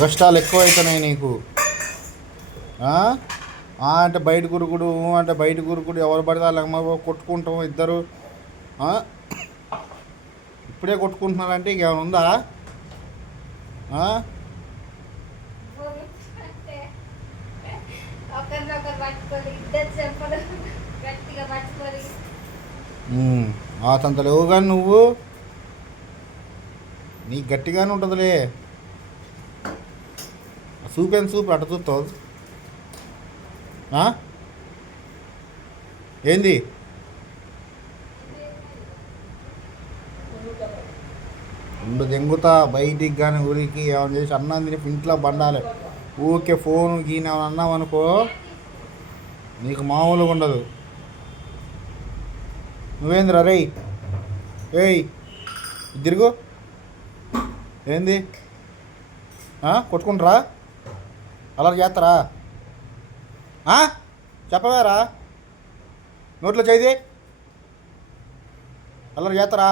కష్టాలు ఎక్కువ అవుతున్నాయి నీకు. అంటే బయట గురుకుడు అంటే బయట గురుకుడు ఎవరు పడితే వాళ్ళ కొట్టుకుంటాం ఇద్దరు. ఇప్పుడే కొట్టుకుంటున్నారంటే ఇంకేమైనా ఉందా? అతంత లేవు కానీ నువ్వు నీకు గట్టిగానే ఉంటుందిలే. చూపేం చూపు అట్ట చూస్తావు ఏంది? రెండు దెంగుతా బయటికి కానీ ఊరికి ఏమైనా చేసి అన్నం తిని ఇంట్లో బండాలి. ఊరికే ఫోన్ గీన ఏమైనా అన్నావు అనుకో నీకు మామూలుగా ఉండదు. నువ్వేందిరా రేయ్? ఏయ్ తిరుగు. ఏంది కొట్టుకుంటారా? అలా చేస్తారా? చెప్పవేరా? నోట్లో చేయి. అలా చేస్తారా?